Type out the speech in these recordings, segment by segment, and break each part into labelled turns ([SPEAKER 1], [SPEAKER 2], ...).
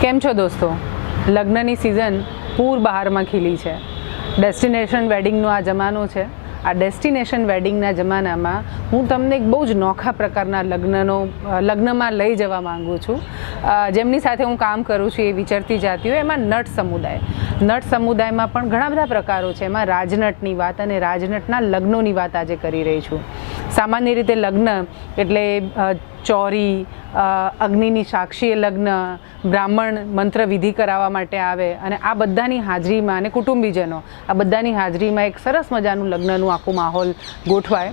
[SPEAKER 1] કેમ છો દોસ્તો? લગ્નની સિઝન પૂર બહારમાં ખીલી છે. ડેસ્ટિનેશન વેડિંગનો આ જમાનો છે. આ ડેસ્ટિનેશન વેડિંગના જમાનામાં હું તમને એક બહુ જ નોખા પ્રકારના લગ્નનો, લગ્નમાં લઈ જવા માગું છું. જેમની સાથે હું કામ કરું છું એ વિચરતી જાતિઓ, એમાં નટ સમુદાય. નટ સમુદાયમાં પણ ઘણા બધા પ્રકારો છે. એમાં રાજનટની વાત અને રાજનટના લગ્નોની વાત આજે કરી રહી છું. સામાન્ય રીતે લગ્ન એટલે ચોરી અગ્નિની સાક્ષીએ લગ્ન, બ્રાહ્મણ મંત્ર વિધિ કરાવવા માટે આવે અને આ બધાની હાજરીમાં અને કુટુંબીજનો, આ બધાની હાજરીમાં એક સરસ મજાનું લગ્નનું આખું માહોલ ગોઠવાય.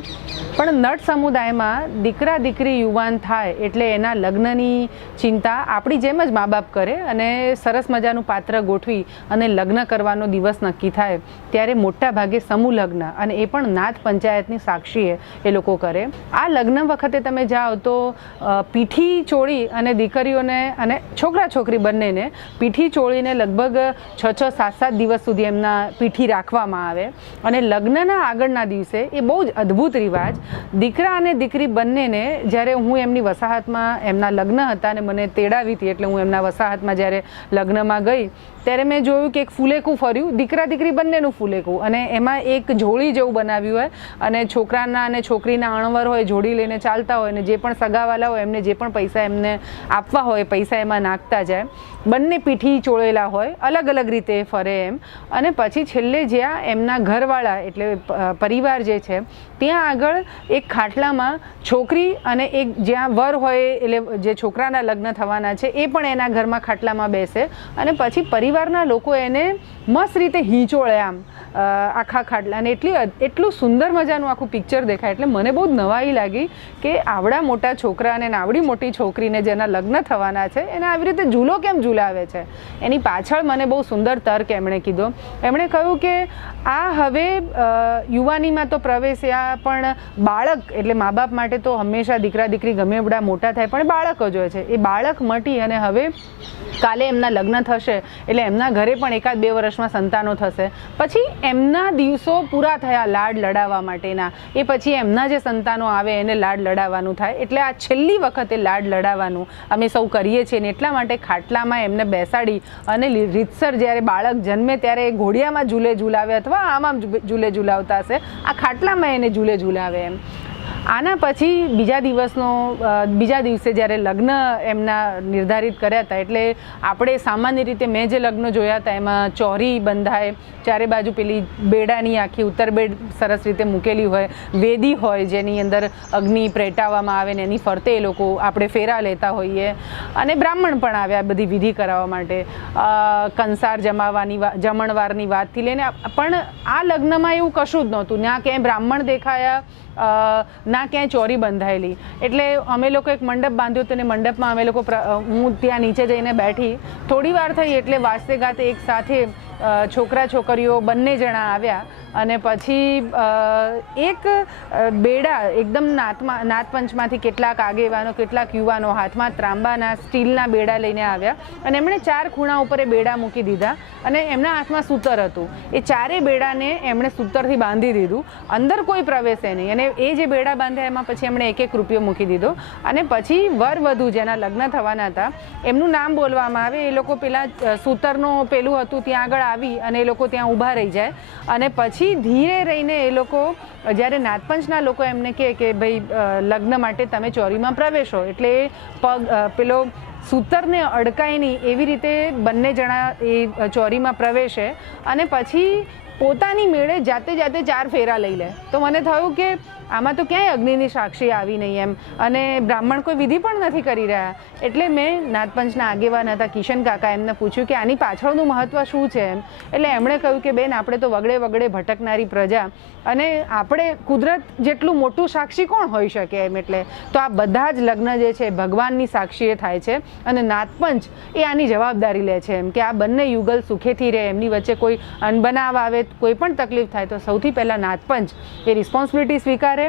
[SPEAKER 1] પણ નટ સમુદાયમાં દીકરા દીકરી યુવાન થાય એટલે એના લગ્નની ચિંતા આપણી જેમ જ મા બાપ કરે અને સરસ મજાનું પાત્ર ગોઠવી અને લગ્ન કરવાનો દિવસ નક્કી થાય ત્યારે મોટા ભાગે સમૂહ લગ્ન અને એ પણ નાથ પંચાયતની સાક્ષીએ એ લોકો કરે. આ લગ્ન વખતે તમે જાઓ તો પીઠી ચોળી અને દીકરીઓને અને છોકરા છોકરી બંનેને પીઠી ચોળીને લગભગ છ છ, સાત સાત દિવસ સુધી એમના પીઠી રાખવામાં આવે. અને લગ્નના આગળના દિવસે એ બહુ જ અદ્ભુત રિવાજ. દીકરા અને દીકરી બંનેને જ્યારે હું એમની વસાહતમાં એમના લગ્ન હતા અને મને તેડાવી હતી એટલે હું એમના વસાહતમાં જ્યારે લગ્નમાં ગઈ ત્યારે મેં જોયું કે એક ફૂલેકું ફર્યું. દીકરા દીકરી બંનેનું ફૂલેકું. અને એમાં એક જોડી જેવું બનાવ્યું હોય. અને છોકરાના અને છોકરીના અણવર હોય જોડી લઈને ચાલતા હોય અને જે પણ સગાવાલા હોય, એમને જે પણ પૈસા એમને આપવા હોય પૈસા એમાં નાખતા જાય. બંને પીઠી ચોળેલા હોય. અલગ અલગ રીતે ફરે એમ. અને પછી છેલ્લે જ્યાં એમના ઘરવાળા એટલે પરિવાર જે છે, ત્યાં આગળ એક ખાટલામાં છોકરી અને એક જ્યાં વર હોય, એટલે જે છોકરાના લગ્ન થવાના છે, એ પણ એના ઘરમાં ખાટલામાં બેસે. અને પછી પરિવારના લોકો એને મસ્ત રીતે હિંચોળે આમ. આખા ખાટલા. અને એટલી એટલું સુંદર મજાનું આખું પિક્ચર દેખાય. એટલે મને બહુ નવાઈ લાગી કે આવડા મોટા છોકરાને અને આવડી મોટી છોકરીને જેના લગ્ન થવાના છે, એને આવી રીતે ઝૂલો કેમ ઝૂલાવે છે? એની પાછળ મને બહુ સુંદર તર્ક એમણે કીધો. એમણે કહ્યું કે આ હવે યુવાનીમાં તો પ્રવેશ્યા પણ બાળક એટલે મા બાપ માટે તો હંમેશા દીકરા દીકરી ગમે એવડા મોટા થાય, પણ બાળક જ હોય છે. એ બાળક મટી અને હવે કાલે એમના લગ્ન થશે, એટલે એમના ઘરે પણ એકાદ બે વર્ષમાં સંતાનો થશે. પછી એમના દિવસો પૂરા થયા લાડ લડાવવા માટેના. એ પછી એમના જે સંતાનો આવે એને લાડ લડાવવાનું થાય. એટલે આ છેલ્લી વખતે લાડ લડાવવાનું અમે સૌ કરીએ છીએ ને એટલા માટે ખાટલામાં એમને બેસાડી અને રીતસર જ્યારે બાળક જન્મે ત્યારે એ ઘોડિયામાં ઝૂલે ઝૂલાવે અથવા આમ ઝૂલે ઝૂલાવતા હશે. આ ખાટલામાં એને ઝૂલે ઝૂલાવે એમ. આના પછી બીજા દિવસનો બીજા દિવસે જ્યારે લગ્ન એમના નિર્ધારિત કર્યા હતા, એટલે આપણે સામાન્ય રીતે મેં જે લગ્ન જોયા હતા, એમાં ચોરી બંધાય, ચારે બાજુ પેલી બેડાની આખી ઉત્તર બેડ સરસ રીતે મૂકેલી હોય, વેદી હોય, જેની અંદર અગ્નિ પ્રેટાવવામાં આવે ને એની ફરતે એ લોકો આપણે ફેરા લેતા હોઈએ. અને બ્રાહ્મણ પણ આવ્યા બધી વિધિ કરાવવા માટે. કંસાર જમાવાની જમણવારની વાતથી લઈને, પણ આ લગ્નમાં એવું કશું જ નહોતું. ના ક્યાંય બ્રાહ્મણ દેખાયા ના ક્યાંય ચોરી બંધાયેલી. એટલે અમે લોકો એક મંડપ બાંધ્યો હતો અને મંડપમાં અમે લોકો હું ત્યાં નીચે જઈને બેઠી. થોડી વાર થઈ એટલે વાસ્તે ગાતે એક સાથે છોકરા છોકરીઓ બંને જણા આવ્યા. અને પછી એક બેડા એકદમ નાતમાં, નાતપંચમાંથી કેટલાક આગેવાનો, કેટલાક યુવાનો હાથમાં ત્રાંબાના, સ્ટીલના બેડા લઈને આવ્યા અને એમણે ચાર ખૂણા ઉપર એ બેડા મૂકી દીધા અને એમના હાથમાં સૂતર હતું. એ ચારે બેડાને એમણે સૂતરથી બાંધી દીધું. અંદર કોઈ પ્રવેશે નહીં. અને એ જે બેડા બાંધ્યા એમાં પછી એમણે એક એક રૂપિયો મૂકી દીધો. અને પછી વર વધુ જેના લગ્ન થવાના હતા, એમનું નામ બોલવામાં આવે. એ લોકો પેલા સૂતરનું પેલું હતું, ત્યાં આગળ આવી અને એ લોકો ત્યાં ઊભા રહી જાય. અને પછી ધીરે રહીને એ લોકો, જ્યારે નાગપંચના લોકો એમને કહે કે ભાઈ લગ્ન માટે તમે ચોરીમાં પ્રવેશો, એટલે પગ પેલો સૂતરને અડકાય નહીં એવી રીતે બંને જણા એ ચોરીમાં પ્રવેશે અને પછી પોતાની મેળે જાતે જાતે ચાર ફેરા લઈ લે. તો મને થયું કે આમાં તો ક્યાંય અગ્નિની સાક્ષી આવી નહીં એમ. અને બ્રાહ્મણ કોઈ વિધિ પણ નથી કરી રહ્યા. એટલે મેં નાથપંચના આગેવાન હતા કિશન કાકા એમને પૂછ્યું કે આની પાછળનું મહત્ત્વ શું છે એમ. એટલે એમણે કહ્યું કે બેન, આપણે તો વગડે વગડે ભટકનારી પ્રજા. અને આપણે કુદરત જેટલું મોટું સાક્ષી કોણ હોઈ શકે એમ એટલે? તો આ બધા જ લગ્ન જે છે, ભગવાનની સાક્ષીએ થાય છે અને નાથપંચ એ આની જવાબદારી લે છે એમ કે આ બંને યુગલ સુખેથી રહે. એમની વચ્ચે કોઈ અનબનાવ આવે કોઈ પણ તકલીફ થાય તો સૌથી પહેલાં નાથપંચ એ રિસ્પોન્સિબિલિટી સ્વીકારે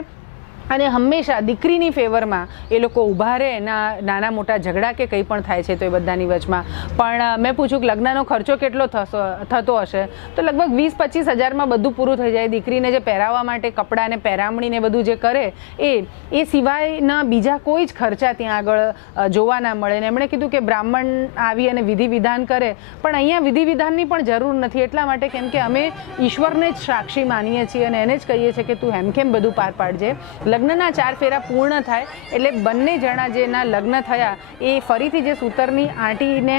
[SPEAKER 1] અને હંમેશા દીકરીની ફેવરમાં એ લોકો ઊભા રહે, એના નાના મોટા ઝઘડા કે કંઈ પણ થાય છે તો એ બધાની વચમાં. પણ મેં પૂછ્યું કે લગ્નનો ખર્ચો કેટલો થશો, થતો હશે? તો લગભગ વીસ પચીસ હજારમાં બધું પૂરું થઈ જાય. દીકરીને જે પહેરાવવા માટે કપડાં ને પહેરામણીને બધું જે કરે, એ એ સિવાયના બીજા કોઈ જ ખર્ચા ત્યાં આગળ જોવા ના મળે. ને એમણે કીધું કે બ્રાહ્મણ આવી અને વિધિ વિધાન કરે. પણ અહીંયા વિધિ વિધાનની પણ જરૂર નથી. એટલા માટે કેમ કે અમે ઈશ્વરને જ સાક્ષી માનીએ છીએ અને એને જ કહીએ છીએ કે તું હેમખેમ બધું પાર પાડજે. લગ્નના ચાર ફેરા પૂર્ણ થાય એટલે બંને જણા જેના લગ્ન થયા, એ ફરીથી જે સૂતરની આંટીને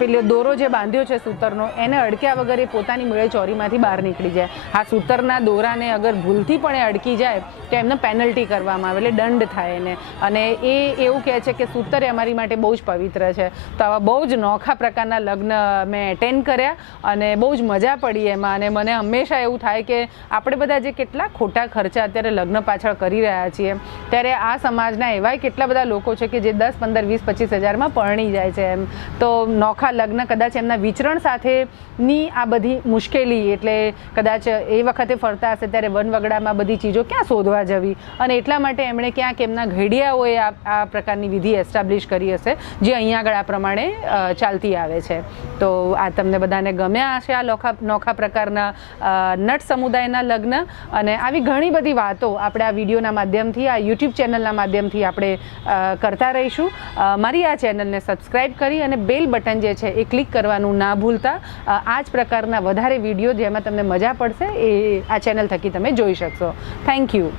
[SPEAKER 1] પેલો દોરો જે બાંધ્યો છે સૂતરનો, એને અડક્યા વગર એ પોતાની મૂળે ચોરીમાંથી બહાર નીકળી જાય. આ સૂતરના દોરાને અગર ભૂલથી પણ એ અડકી જાય, તો એમને પેનલ્ટી કરવામાં આવે, એટલે દંડ થાય એને. અને એ એવું કહે છે કે સૂતર એ અમારી માટે બહુ જ પવિત્ર છે. તો આવા બહુ જ નોખા પ્રકારના લગ્ન મેં એટેન્ડ કર્યા અને બહુ જ મજા પડી એમાં. અને મને હંમેશા એવું થાય કે આપણે બધા જે કેટલા ખોટા ખર્ચા અત્યારે લગ્ન પાછળ કરી રહ્યા છીએ. ત્યારે આ સમાજના એવાય કેટલા બધા લોકો છે કે જે દસ, પંદર, વીસ, પચીસ હજારમાં પરણી જાય છે એમ. તો નોખા લગ્ન કદાચ એમના વિચરણ સાથેની આ બધી મુશ્કેલી એટલે કદાચ એ વખતે ફરતા હશે ત્યારે વનવગડામાં બધી ચીજો ક્યાં શોધવા જવી? અને એટલા માટે એમણે ક્યાંક એમના ઘડિયાઓએ આ આ પ્રકારની વિધિ એસ્ટાબ્લિશ કરી હશે, જે અહીંયા આગળ આ પ્રમાણે ચાલતી આવે છે. તો આ તમને બધાને ગમ્યા હશે આ લોખા, નોખા પ્રકારના નટ સમુદાયના લગ્ન. અને આવી ઘણી બધી વાતો આપણે આ વિડીયોના માધ્યમથી, આ યુટ્યુબ ચેનલના માધ્યમથી આપણે કરતા રહીશું. મારી આ ચેનલને સબસ્ક્રાઈબ કરી અને બેલ બટન જે છે એ ક્લિક કરવાનું ના ભૂલતા. આ જ પ્રકારના વધારે વીડિયો જેમાં તમને મજા પડશે એ આ ચેનલ થકી તમે જોઈ શકશો. Thank you